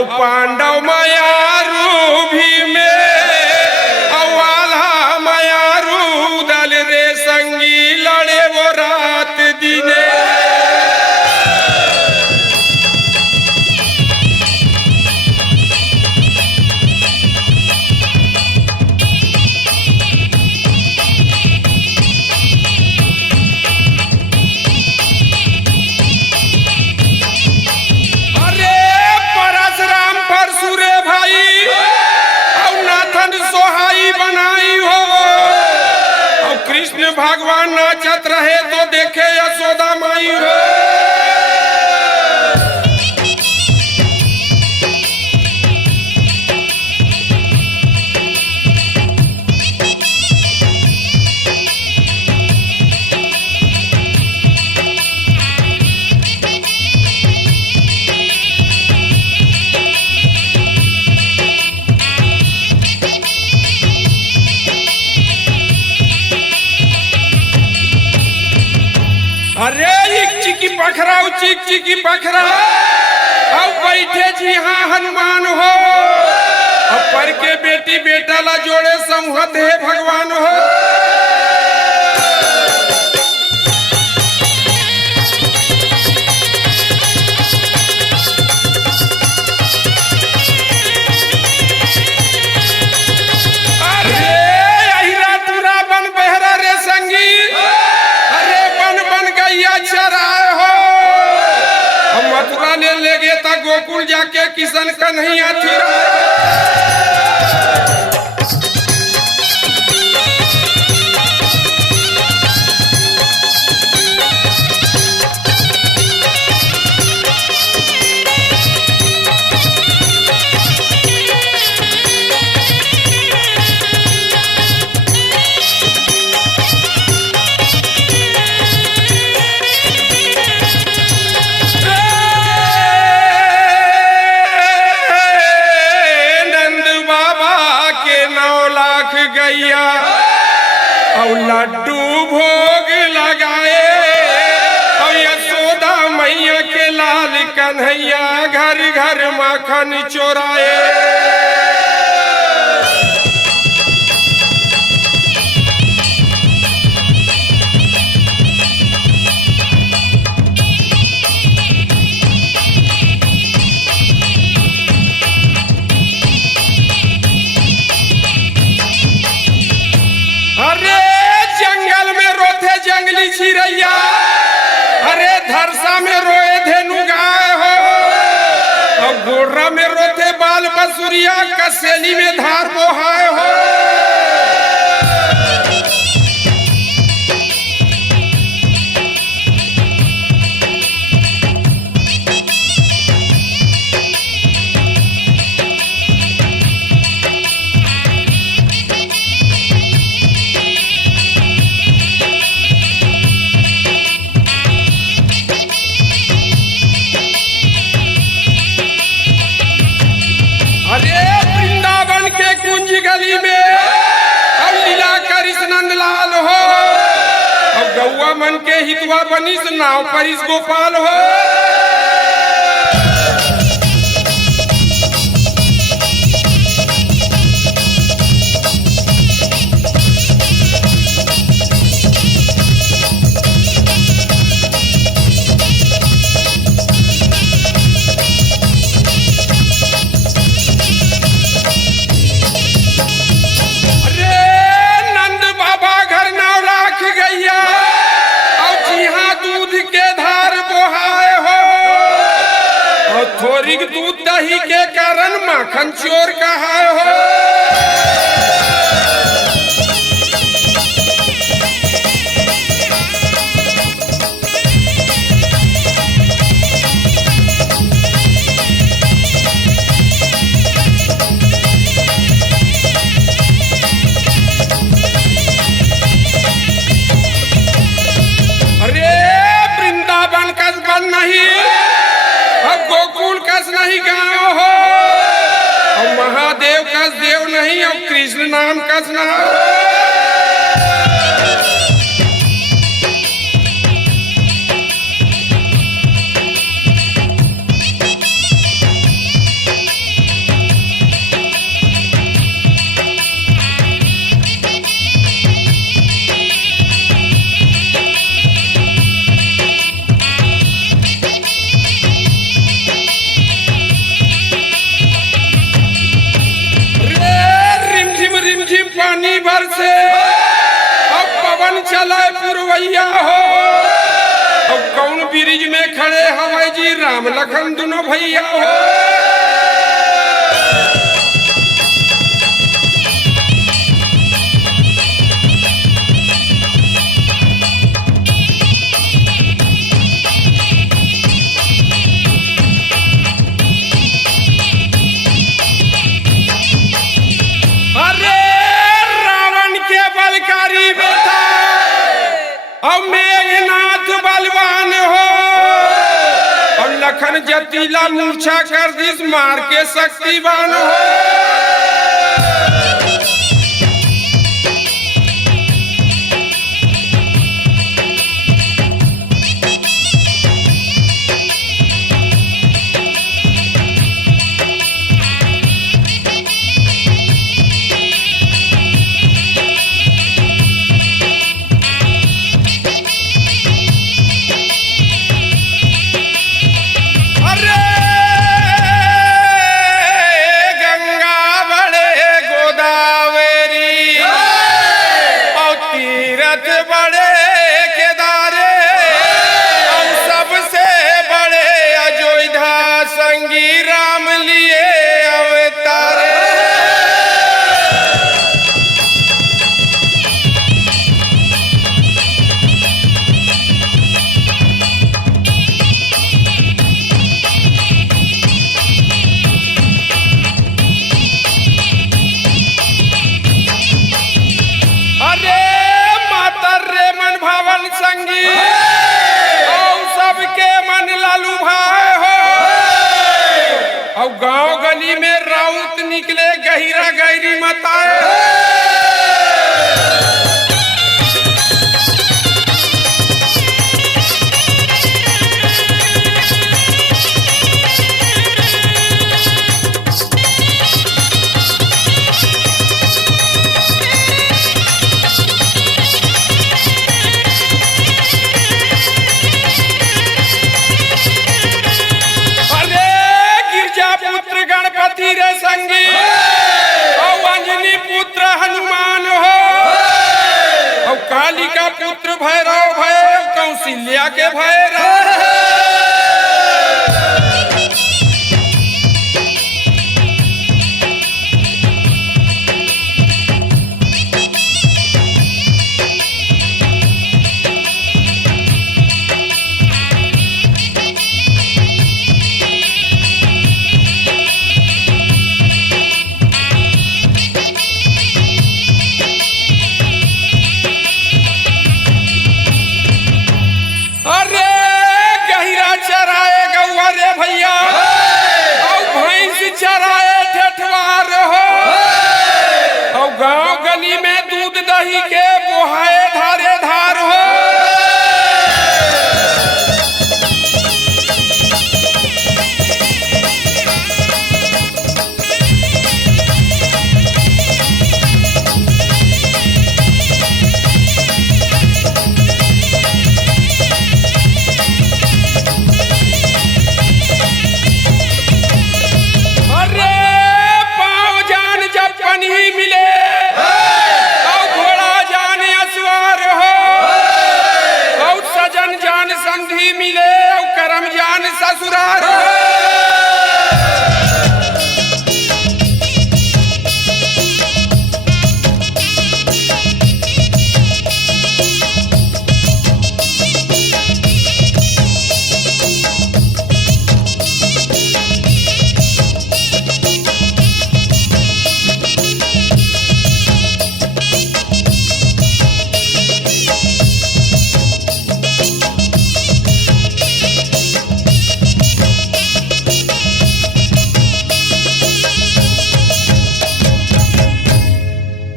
औ पांडव मायारू भी में अवाला मायारू दल रे संगी लड़े वो रात दिने। कृष्ण भगवान नाचत रहे तो देखे यशोदा माई हो। अरे चिकी पखरा चिकी पखरा अब बैठे जी हाँ हनुमान हो। अब पर के बेटी बेटा ला जोड़े समूहत है भगवान हो। अरे अहिरा तुरा बन बहरा रे संगी चराए हो। हम मथुरा ले गए था गोकुल जाके किशन कन्हैया थिरा। और लड्डू भोग लगाए और यशोदा मैया के लाल कन्हैया घर घर माखन चोराए। जंगली चिड़ैया अरे धरसा में रोए धेनु गाय हो। और गोर्रा में रोते बाल बसुरिया कसेली में धार बोहाय हो। गली में अब लीला कृष्ण लाल हो। अब गौआ मन के हितवा बनिस नाव परिस गोपाल हो। थोरिक दूध दही के कारण माखन चोर कहा हो। अरे वृंदावन कस्बा नहीं गोकुल कस नहीं गाँव हो। और महादेव कस देव नहीं और कृष्ण नाम कस ना हो। चले पुरवैया हो। और कौन ब्रिज में खड़े हवाई जी राम लखन दोनों भैया हो। और मेघनाथ बलवान हो। और लखन जतीला मूर्छा कर दिस मार के शक्तिवान हो। गांव गली में राउत निकले गहिरा गहरी मताए। रे संगी और अंजनी पुत्र हनुमान हो। और कालिका पुत्र भैरव भय कौशल्या के भैरव। भैया और भैंस चराए ठेठवार हो। और गांव गली में दूध दही के